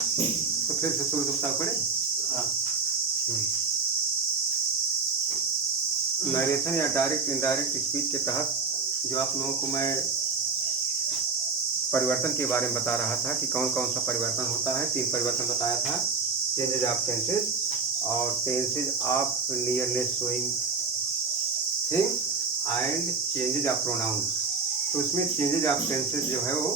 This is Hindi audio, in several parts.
तो फिर से शुरू से बता पड़े। नरेशन या डायरेक्ट इनडायरेक्ट स्पीच के तहत जो आप लोगों को मैं परिवर्तन के बारे में बता रहा था कि कौन कौन सा परिवर्तन होता है। 3 परिवर्तन बताया था, चेंजेज ऑफ टेंसेज और tenses of nearness showing thing and changes of pronoun. तो उसमें चेंजेज ऑफ टेंसेज जो है वो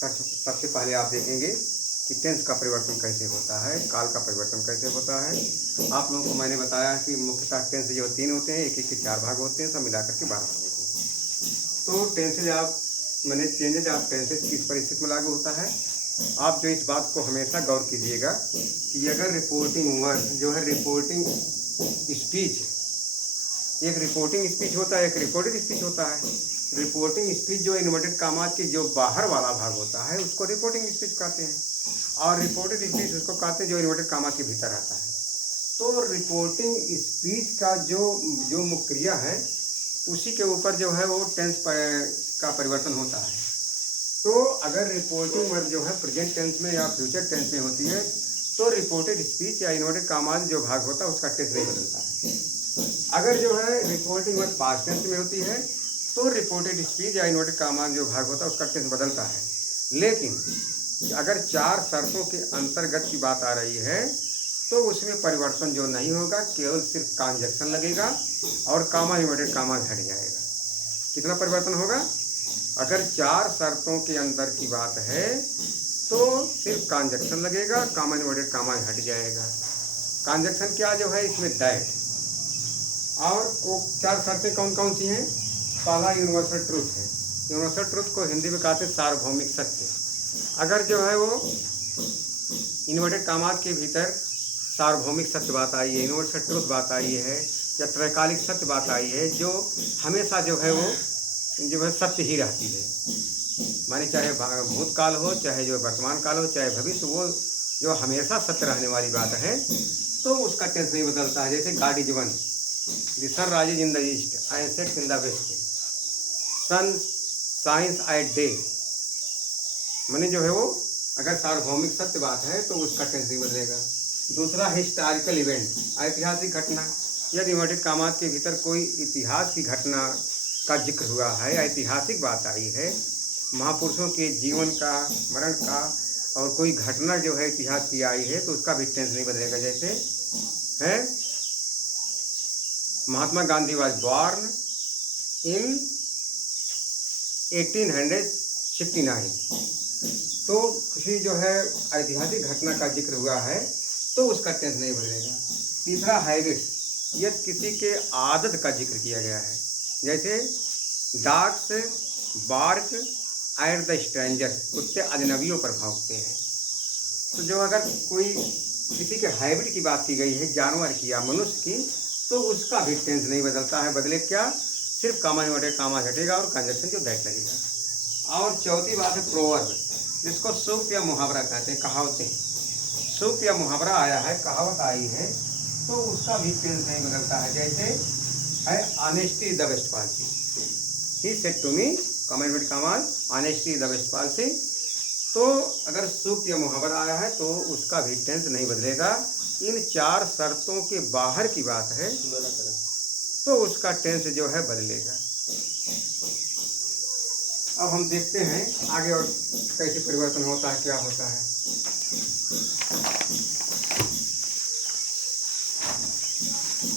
सबसे पहले आप देखेंगे कि टेंस का परिवर्तन कैसे होता है, काल का परिवर्तन कैसे होता है। आप लोगों को मैंने बताया कि मुख्यतः टेंस जो 3 होते हैं, एक एक के 4 भाग होते हैं, सब मिलाकर के 12 भाग होते हैं। तो टेंसेज आप मैंने चेंजेज ऑफ टेंसेज किस परिस्थिति में लागू होता है। आप जो इस बात को हमेशा गौर कीजिएगा कि अगर रिपोर्टिंग वर्ड जो है रिपोर्टिंग स्पीच, एक रिपोर्टिंग स्पीच होता है, एक रिपोर्टेड स्पीच होता है। रिपोर्टिंग स्पीच जो इन्वर्टेड कामात के जो बाहर वाला भाग होता है उसको रिपोर्टिंग स्पीच कहते हैं, और रिपोर्टेड स्पीच उसको कहते हैं जो इन्वर्टेड कामात के भीतर आता है। तो रिपोर्टिंग स्पीच का जो मुख्य क्रिया है उसी के ऊपर जो है वो टेंस का परिवर्तन होता है। तो अगर रिपोर्टिंग वर्ब जो है प्रेजेंट टेंस में या फ्यूचर टेंस में होती है तो रिपोर्टेड स्पीच या इन्वर्टेड कामात जो भाग होता है उसका टेंस नहीं बदलता है। अगर जो है रिपोर्टिंग वर्ब पास्ट टेंस में होती है तो रिपोर्टेड स्पीच या इन्वर्टेड कामात जो भाग होता है उसका टेंस बदलता है। लेकिन अगर 4 शर्तों के अंतर्गत की बात आ रही है तो उसमें परिवर्तन जो नहीं होगा, केवल सिर्फ कंजक्शन लगेगा और कामा इन्वर्टेड कामा हट जाएगा। कितना परिवर्तन होगा? अगर 4 शर्तों के अंदर की बात है तो सिर्फ कंजक्शन लगेगा, कामा इन्वर्टेड कामा हट जाएगा। कंजक्शन क्या जो है इसमें दैट, और 4 शर्तें कौन कौन सी हैं? पहला यूनिवर्सल ट्रूथ है। यूनिवर्सल ट्रूथ को हिंदी में कहते हैं सार्वभौमिक सत्य। अगर जो है वो इन्वर्टेड कामात के भीतर सार्वभौमिक सत्य बात आई है, यूनिवर्सल ट्रूथ बात आई है, या त्रैकालिक सत्य बात आई है जो हमेशा जो है वो सत्य ही रहती है, माने चाहे भूतकाल हो, चाहे जो वर्तमान काल हो, चाहे भविष्य, वो जो हमेशा सत्य रहने वाली बात है तो उसका टेंस नहीं बदलता है। जैसे God is one, the sun rises in the east and sets in the west, sun shines at day, माने जो है वो अगर सार्वभौमिक सत्य बात है तो उसका टेंस नहीं बदलेगा। दूसरा हिस्टोरिकल इवेंट, ऐतिहासिक घटना। यदि इन्वर्टेड कामात के भीतर कोई इतिहास की घटना का जिक्र हुआ है, ऐतिहासिक बात आई है, महापुरुषों के जीवन का, मरण का, और कोई घटना जो है इतिहास की आई है तो उसका भी टेंस नहीं बदलेगा। जैसे है Mahatma Gandhi was born in 1869, तो किसी जो है ऐतिहासिक घटना का जिक्र हुआ है तो उसका टेंस नहीं बदलेगा। तीसरा हैबिट्स, यह किसी के आदत का जिक्र किया गया है। जैसे dogs bark at the strangers, कुत्ते अजनबियों पर भौंकते हैं। तो जो अगर कोई किसी के हैबिट की बात की गई है, जानवर की या मनुष्य की, तो उसका भी टेंस नहीं बदलता है। बदले क्या? सिर्फ कामा इन्वर्टेड कामा घटेगा और कंजक्शन जो दैट लगेगा। और चौथी बात है प्रोवर्ब, जिसको सूक्त या मुहावरा कहते हैं, कहावतें। सूक्त या मुहावरा आया है, कहावत आई है, तो उसका भी टेंस नहीं बदलता है। जैसे है honesty is the best policy, he said to me, comma inverted comma, honesty is the best policy. तो अगर सूक्त या मुहावरा आया है तो उसका भी टेंस नहीं बदलेगा। इन 4 शर्तों के बाहर की बात है तो उसका टेंस जो है बदलेगा। अब हम देखते हैं आगे और कैसे परिवर्तन होता है, क्या होता है।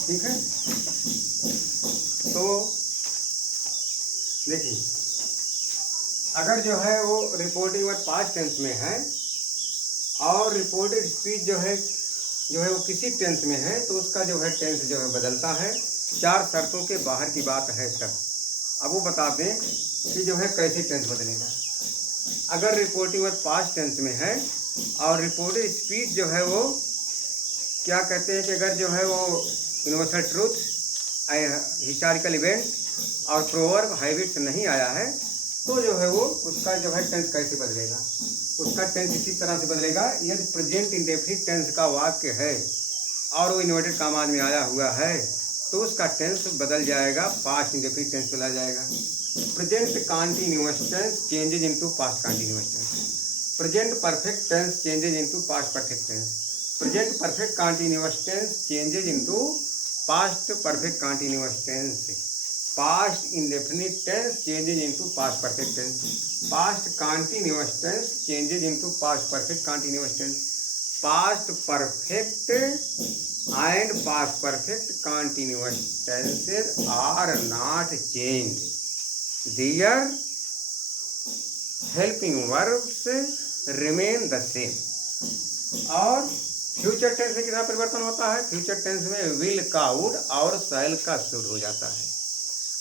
ठीक है, तो देखिए, अगर जो है वो रिपोर्टिंग वर्ड पास्ट टेंस में है और रिपोर्टेड स्पीच जो है वो किसी टेंस में है तो उसका जो है टेंस जो है बदलता है। 4 शर्तों के बाहर की बात है सब। अब वो बता दें कि जो है कैसे टेंस बदलेगा। अगर रिपोर्टिंग वर्ड पास्ट टेंस में है और रिपोर्टेड स्पीच जो है वो क्या कहते हैं कि अगर जो है वो यूनिवर्सल ट्रूथ, हिस्टोरिकल इवेंट और प्रोवर्ब हैबिट्स नहीं आया है तो जो है वो उसका जो है टेंस कैसे बदलेगा। उसका टेंस इसी तरह से बदलेगा, यदि प्रेजेंट इंडेफिनिट टेंस का वाक्य है और वो इन्वर्टेड कामाज में आया हुआ है तो उसका टेंस बदल जाएगा, पास्ट इंडेफिनिट टेंस चला जाएगा। Present continuous tense changes into past continuous tense. Present perfect tense changes into past perfect tense, present perfect continuous tense changes into past perfect continuous tense, past indefinite tense changes into past perfect tense, past continuous tense changes into past perfect continuous tense, past perfect and past perfect continuous tenses are not change, their helping verbs remain the same. और फ्यूचर टेंस में कितना परिवर्तन होता है? फ्यूचर टेंस में विल का वुड और शैल का शुड हो जाता है।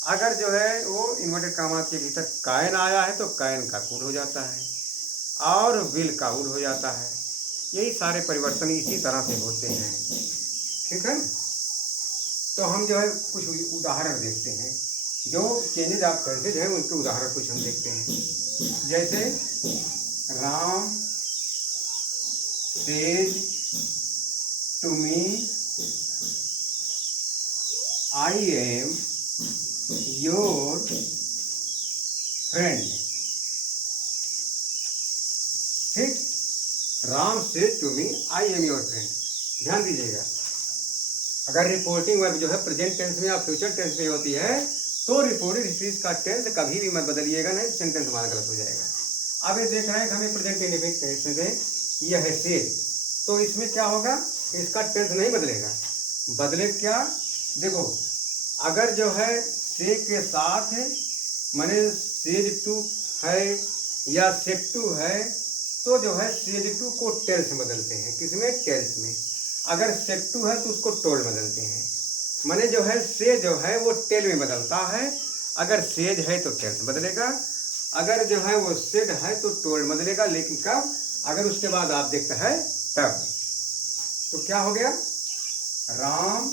अगर जो है वो इन्वर्टेड कामात के भीतर कैन आया है तो कैन का कुड हो जाता है और विल का वुड हो जाता है। यही सारे परिवर्तन इसी तरह से होते हैं, ठीक है। तो हम जो है कुछ उदाहरण देखते हैं, जो चेंजेज ऑफ टेंसेज हैं उनके उदाहरण कुछ हम देखते हैं। जैसे Ram says to me I am your friend, ठीक। Ram says to me I am your friend. ध्यान दीजिएगा, अगर रिपोर्टिंग वर्ब जो है प्रेजेंट टेंस में या फ्यूचर टेंस में होती है तो रिपोर्टेड स्पीच का टेंस कभी भी मत बदलिएगा, नहीं सेंटेंस हमारा गलत हो जाएगा। अब ये देख रहे हैं कि हमें प्रेजेंट इंडेफिनिट टेंस में यह है सेज, तो इसमें क्या होगा, इसका टेंस नहीं बदलेगा। बदले क्या, देखो अगर जो है से के साथ है माने सेज टू है या सेट टू है तो जो है सेज टू को टेल्स में बदलते हैं। किसमें? टेल्स में। अगर सेट टू है तो उसको टोल्ड बदलते हैं, माने जो है से जो है वो टेल में बदलता है। अगर सेज है तो टेल्स बदलेगा, अगर जो है वो सेड है तो टोल्ड बदलेगा, लेकिन कब? अगर उसके बाद ऑब्जेक्ट है तब। तो क्या हो गया, राम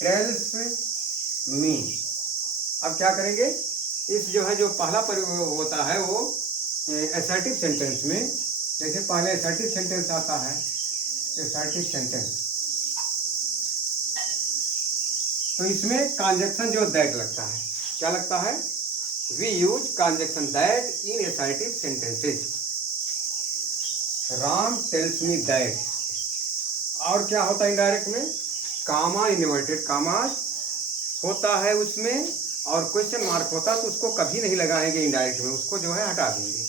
टेल्स मी। अब क्या करेंगे, इस जो है जो पहला होता है वो असर्टिव सेंटेंस में, जैसे पहले असर्टिव सेंटेंस आता है, असर्टिव सेंटेंस, तो इसमें कंजक्शन जो दैट लगता है, क्या लगता है? We use conjunction that in assertive sentences. Ram tells me that. और क्या होता है इनडायरेक्ट में? कामा, इन्वर्टेड कामा होता है उसमें, और क्वेश्चन मार्क होता है तो उसको कभी नहीं लगाएंगे इनडायरेक्ट में, उसको जो है हटा देंगे।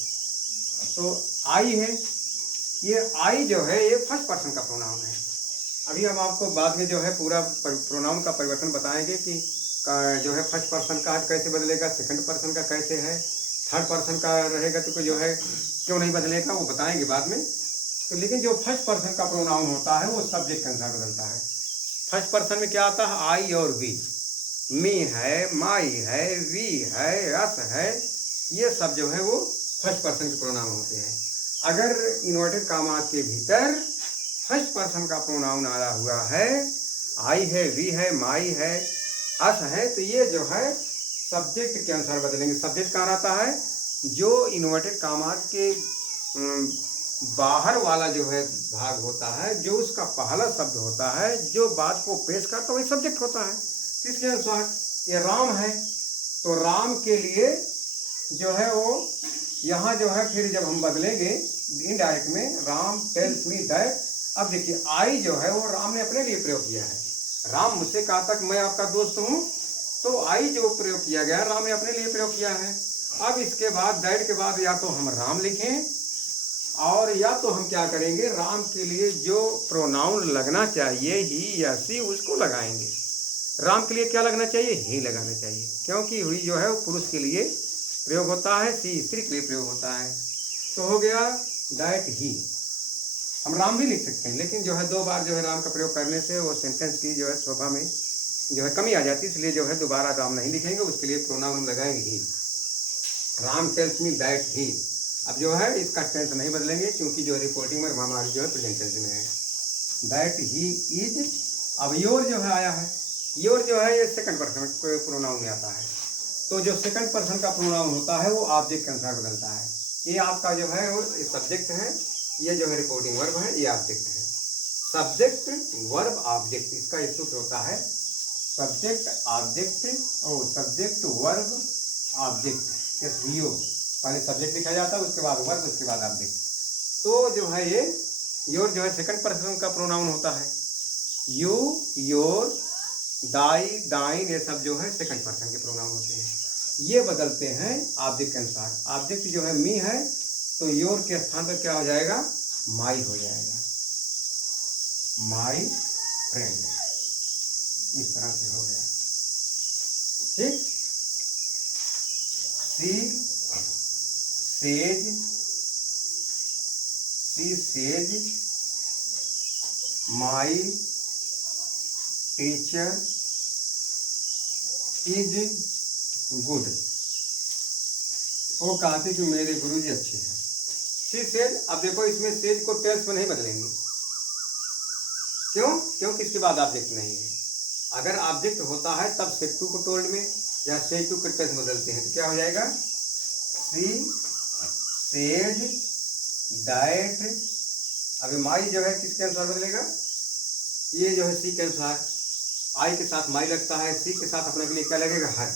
तो आई है, ये आई जो है ये फर्स्ट पर्सन का प्रोनाउन है। अभी हम आपको बाद में जो है पूरा प्रोनाउन का परिवर्तन बताएंगे कि जो है फर्स्ट पर्सन का कैसे बदलेगा, सेकंड पर्सन का कैसे है, थर्ड पर्सन का रहेगा तो जो है क्यों नहीं बदलेगा, वो बताएंगे बाद में। तो लेकिन जो फर्स्ट पर्सन का प्रोनाउन होता है वो सब्जेक्ट के अनुसार बदलता है। फर्स्ट पर्सन में क्या आता है? आई और वी, मी है, माई है, वी है, अस है, ये सब जो है वो फर्स्ट पर्सन के प्रोनाउन होते हैं। अगर इन्वर्टेड कामात के भीतर फर्स्ट पर्सन का प्रोनाउन आया हुआ है, आई है, वी है, माई है, अस है, तो ये जो है सब्जेक्ट के अनुसार बदलेंगे। सब्जेक्ट कहाँ रहता है? जो इन्वर्टेड कामात के बाहर वाला जो है भाग होता है, जो उसका पहला शब्द होता है, जो बात को पेश करता है वही सब्जेक्ट होता है। किसके अनुसार? ये राम है तो राम के लिए जो है वो यहाँ जो है फिर जब हम बदलेंगे इनडायरेक्ट में, राम टेल्स मी दैट। अब देखिए आई जो है वो राम ने अपने लिए प्रयोग किया है। राम मुझसे कहा था कि मैं आपका दोस्त हूँ, तो आई जो प्रयोग किया गया राम ने अपने लिए प्रयोग किया है। अब इसके बाद दैट के बाद या तो हम राम लिखें और या तो हम क्या करेंगे, राम के लिए जो प्रोनाउन लगना चाहिए ही या सी उसको लगाएंगे। राम के लिए क्या लगना चाहिए? ही लगाना चाहिए, क्योंकि हुई जो है वो पुरुष के लिए प्रयोग होता है, सी स्त्री के लिए प्रयोग होता है। तो हो गया दैट ही। हम राम भी लिख सकते हैं, लेकिन जो है दो बार जो है राम का प्रयोग करने से वो सेंटेंस की जो है शोभा में जो है कमी आ जाती है, इसलिए जो है दोबारा राम नहीं लिखेंगे, उसके लिए प्रोनाउन लगाएंगे ही। Ram tells me that he. अब जो है इसका टेंस नहीं बदलेंगे, क्योंकि जो रिपोर्टिंग में हमारी जो है प्रेजेंट टेंस में है। That he is. अब योर जो है आया है, योर जो है ये सेकंड पर्सन प्रोनाउन में आता है, तो जो सेकंड पर्सन का प्रोनाउन होता है वो ऑब्जेक्ट के अनुसार बदलता है। ये आपका जो है वो सब्जेक्ट है, ये जो है रिपोर्टिंग वर्ब है, ये ऑब्जेक्ट है। सब्जेक्ट वर्ब ऑब्जेक्ट, इसका एक सूत्र होता है सब्जेक्ट ऑब्जेक्ट और सब्जेक्ट वर्ब ऑब्जेक्ट। एसवीओ पहले सब्जेक्ट लिखा जाता है, उसके बाद वर्ब, उसके बाद ऑब्जेक्ट। तो जो है ये योर जो है सेकंड पर्सन का प्रोनाउन होता है। यू, योर, दाई, दाइन, ये सब जो है सेकंड पर्सन के प्रोनाउन होते हैं। ये बदलते हैं ऑब्जेक्ट के अनुसार। ऑब्जेक्ट जो है मी है, तो योर के स्थान पर क्या हो जाएगा, माई हो जाएगा, माई फ्रेंड। इस तरह से हो गया, ठीक। She says, she says my teacher is good. वो कहती कि मेरे गुरुजी अच्छे हैं। सी सेज, अब देखो इसमें सेज को टेल्स में नहीं बदलेंगे। क्यों? क्योंकि इसके बाद ऑब्जेक्ट नहीं है। अगर ऑब्जेक्ट होता है तब सेज टू को टोल्ड में या सेज टू को टेल्स बदलते हैं, तो क्या हो जाएगा, सी सेज दैट। अभी माई जो है किसके अनुसार बदलेगा, ये जो है सी के अनुसार। आई के साथ माई लगता है, सी के साथ अपने के लिए क्या लगेगा, हर।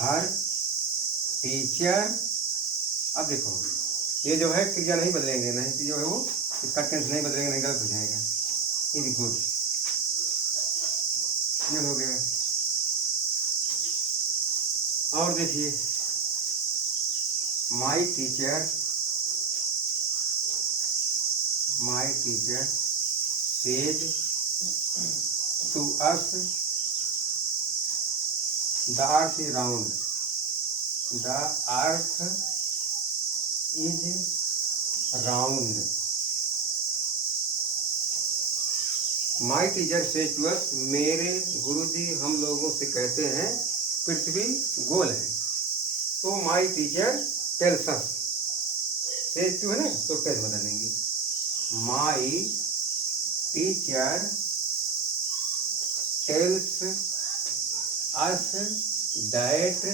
हर टीचर। अब देखो ये जो है क्रिया नहीं बदलेंगे, नहीं कि जो है वो इसका टेंस नहीं बदलेंगे, नहीं गलत हो जाएगा। इज गुड, ये हो गया। और देखिए my teacher, my teacher says to us the earth is round, the earth is round. My teacher says to us, मेरे गुरुजी हम लोगों से कहते हैं पृथ्वी गोल है। तो my teacher tells us, says to है ना, तो टेल बदलेंगे, my teacher tells us that.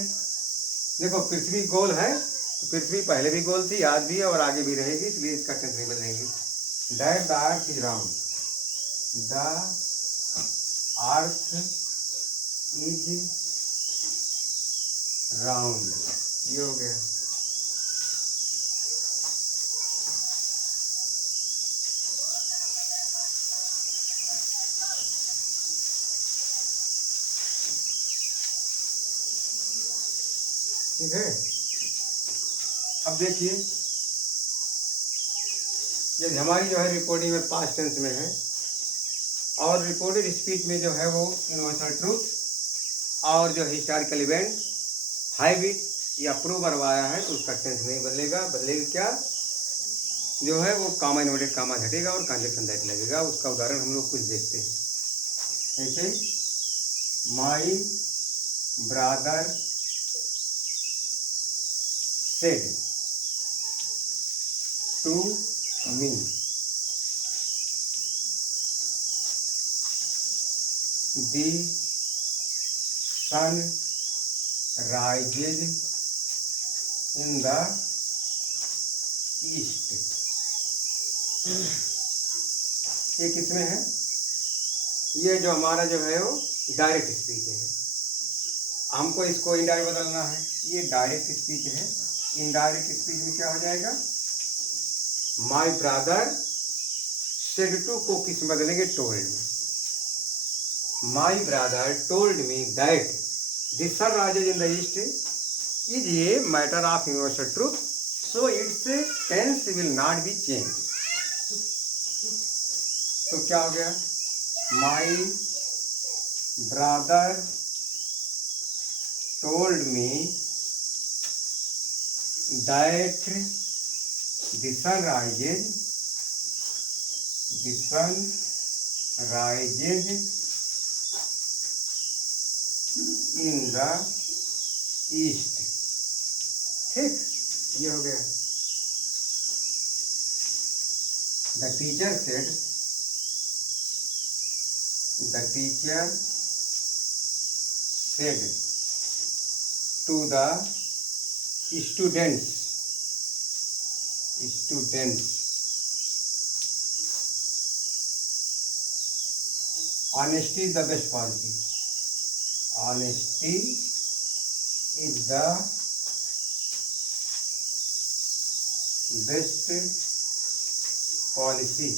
देखो पृथ्वी गोल है, तो पृथ्वी पहले भी गोल थी, आज भी है और आगे भी रहेगी, इसलिए इसका टेंस नहीं बदलेंगे। That the earth is round, the earth is round, ये हो गया। ठीक है। अब देखिए यदि हमारी जो है रिपोर्टिंग में पास्ट टेंस में है और रिपोर्टेड स्पीच में जो है वो यूनिवर्सल ट्रूथ और जो हिस्टोरिकल इवेंट, हैबिट या प्रूव करवाया है, तो उसका टेंस नहीं बदलेगा। बदलेगा क्या, जो है वो कामा इन्वर्टेड कामा हटेगा और कंजक्शन दैट लगेगा। उसका उदाहरण हम लोग कुछ देखते हैं। ऐसे my brother said to me, the sun rises in the east। ये किसमें है, ये जो हमारा जो है वो डायरेक्ट स्पीच है। हमको इसको इनडायरेक्ट बदलना है, ये डायरेक्ट स्पीच है। इनडायरेक्ट स्पीच में क्या हो जाएगा, माई ब्रदर सेड टू को किस में बदलेंगे, टोल्ड में। My brother told me that the sun rises in the east is a matter of universal truth, so its tense will not be change. तो क्या हो गया, my brother told me that the sun rises in the east। ठीक, ये हो गया। The teacher said to the students honesty is the best policy, honesty is the best policy.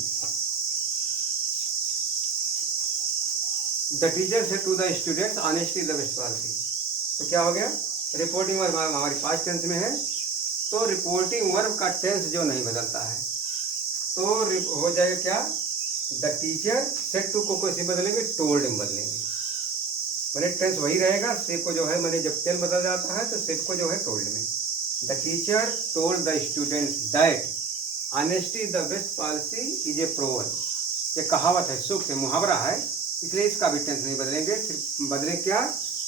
The teacher से to the students honesty the best policy. तो क्या हो गया, रिपोर्टिंग वर्ब हमारी पास्ट टेंस में है, तो रिपोर्टिंग वर्ब का टेंस जो नहीं बदलता है तो हो जाएगा क्या, द टीचर सेड टू को इसे बदलेंगे टोल्ड में बदलेंगे, मैंने टेंस वही रहेगा, सेड को जो है मैंने जब टेंस बदल जाता है तो सेड को जो है टोल्ड में। The teacher told the students that honesty the best policy is a proverb. ये कहावत है, सूक्त है, मुहावरा है, इसलिए इसका भी टेंस नहीं बदलेंगे, सिर्फ बदले क्या,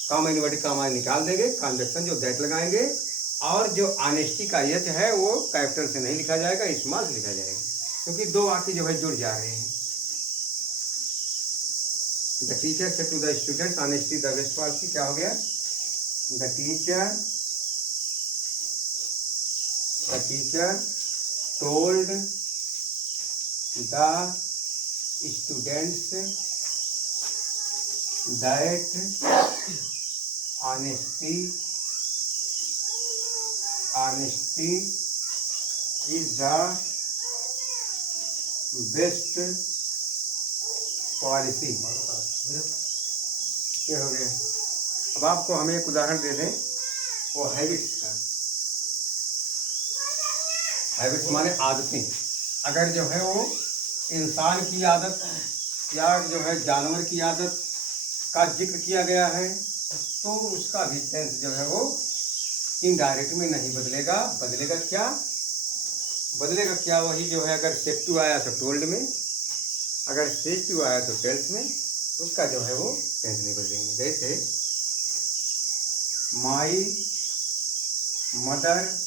कॉमा इन्वर्टेड कॉमा निकाल देंगे, कॉन्वेक्शन जो दैट लगाएंगे, और जो ऑनेस्टी का एच है वो कैपिटल से नहीं लिखा जाएगा, स्मॉल से लिखा जाएगा, क्योंकि दो वाक्य जो है जुड़ जा रहे हैं। The teacher said to the students honesty the best policy, क्या हो गया, the teacher told the students that honesty is the best policy. ये हो गया। अब आपको हम एक उदाहरण दे दें, वो हैबिट्स का। हैबिट्स माने आदतें। अगर जो है वो इंसान की आदत या जो है जानवर की आदत का जिक्र किया गया है तो उसका भी टेंस जो है वो इनडायरेक्ट में नहीं बदलेगा, बदलेगा क्या, वही जो है, अगर सेड टू आया तो टोल्ड में, अगर सेड टू आया तो टेल्स में, उसका जो है वो टेंस नहीं बदलेंगे। जैसे माई mother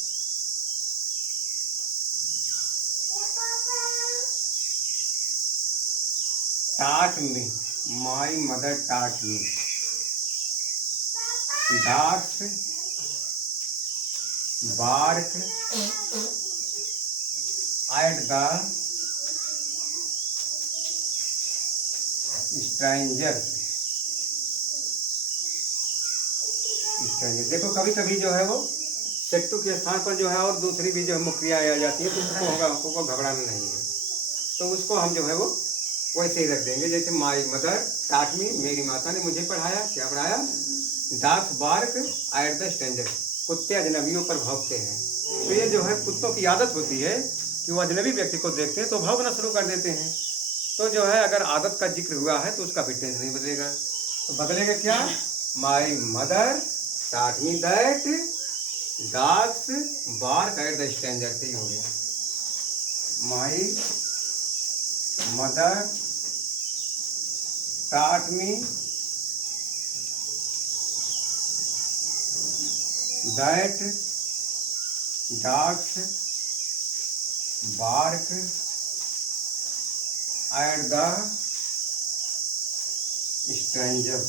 taught me, my mother taught me, dogs bark at the strangers। देखो कभी कभी जो है वो सेड टू के स्थान पर जो है और दूसरी भी जो है मुक्रिया आ जाती है, तो उसको होगा, हमको घबराना नहीं है, तो उसको हम जो है वो वैसे ही रख देंगे। जैसे माई मदर टाट मी, मेरी माता ने मुझे पढ़ाया, क्या पढ़ाया, dogs bark at the stranger, कुत्ते अजनबियों पर भौंकते हैं। तो ये जो है कुत्तों की आदत होती है कि वो अजनबी व्यक्ति को देखते हैं तो भौंकना शुरू कर देते हैं। तो जो है अगर आदत का जिक्र हुआ है तो उसका भी टेंस नहीं बदलेगा, तो बदलेगा क्या, my mother taught me that dogs bark at the stranger, से ही हो गया। My mother taught me that dogs bark at the stranger।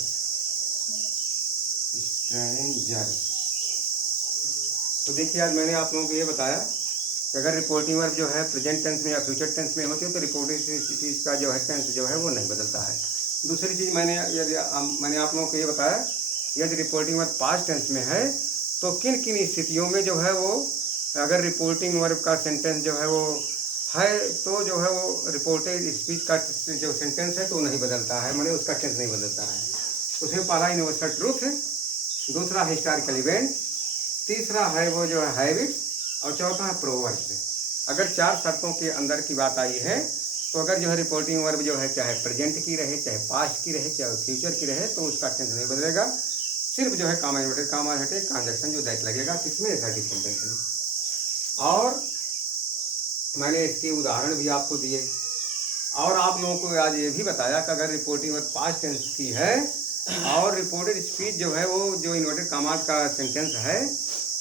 तो देखिए आज मैंने आप लोगों को ये बताया कि अगर रिपोर्टिंग वर्ब जो है प्रेजेंट टेंस में या फ्यूचर टेंस में होती है तो रिपोर्टिंग चीज़ का जो है टेंस जो है वो नहीं बदलता है। दूसरी चीज़ मैंने आप लोगों को ये बताया, यदि रिपोर्टिंग वर्ब पास्ट टेंस में है तो किन किन स्थितियों में जो है वो, अगर रिपोर्टिंग वर्ब का सेंटेंस जो है वो है तो जो है वो रिपोर्टेड स्पीच का जो सेंटेंस है तो नहीं बदलता है, मैंने उसका टेंस नहीं बदलता है। उसमें पहला यूनिवर्सल ट्रूथ है, दूसरा हिस्टोरिकल इवेंट, तीसरा है वो जो है हैबिट, और चौथा है प्रोवर्ब्स। अगर चार शर्तों के अंदर की बात आई है तो अगर जो है रिपोर्टिंग वर्ब जो है चाहे प्रेजेंट की रहे, चाहे पास्ट की रहे, चाहे फ्यूचर की रहे, तो उसका टेंस नहीं बदलेगा, सिर्फ जो है कॉमा इन्वर्टेड कॉमा हटे कंजक्शन जो दैट लगेगा, किसमें, असर्टिव सेंटेंस में। और मैंने इसके उदाहरण भी आपको दिए, और आप लोगों को आज ये भी बताया कि अगर रिपोर्टिंग वर्ब पास्ट टेंस की है और रिपोर्टेड स्पीच जो है वो जो इन्वर्टेड कॉमा का सेंटेंस है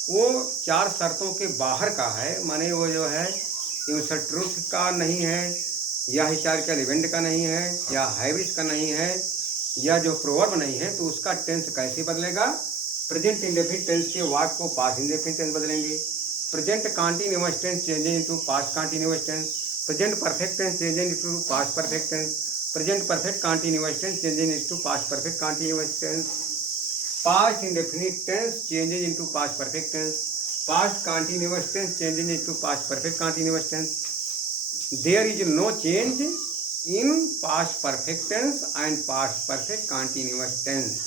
वो चार शर्तों के बाहर का है, माने वो जो है यूनिवर्सल ट्रूथ का नहीं है, या हिस्टोरिकल इवेंट का नहीं है, या हाइब्रिड का नहीं है, या जो प्रोवर्ब नहीं है, तो उसका टेंस कैसे बदलेगा, प्रेजेंट इंडेफिनिट टेंस के वाक्य को पास्ट इंडेफिनिट टेंस बदलेंगे, present continuous tense changes into past continuous tense, present perfect tense changes into past perfect tense, present perfect continuous tense changes into past perfect continuous tense, past indefinite tense changes into past perfect tense, past continuous tense changing into past perfect continuous tense. There is no change in past perfect tense and past perfect continuous tense.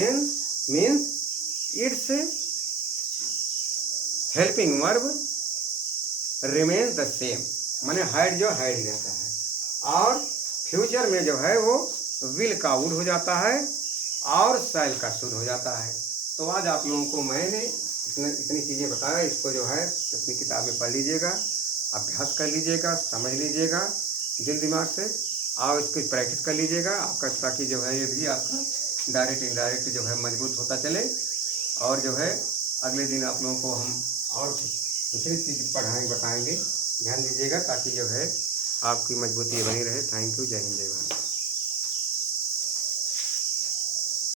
And means its helping verb remains the same. माने हाइड जो हाइड ही रहता है. और फ्यूचर में जो है वो विल का वुड हो जाता है और शैल का शुड हो जाता है. तो आज आप लोगों को मैंने इतनी चीज़ें बताया. इसको जो है अपनी किताब में पढ़ लीजिएगा, अभ्यास कर लीजिएगा, समझ लीजिएगा दिल दिमाग से, और इसकी प्रैक्टिस कर लीजिएगा आपका, ताकि जो है ये भी आपका डायरेक्ट इनडायरेक्ट जो है मजबूत होता चले. और जो है अगले दिन आप लोगों को हम और दूसरी चीज़ बताएंगे. ध्यान दीजिएगा ताकि जो है आपकी मजबूती बनी रहे. Thank you. जय हिंद, जय भारत.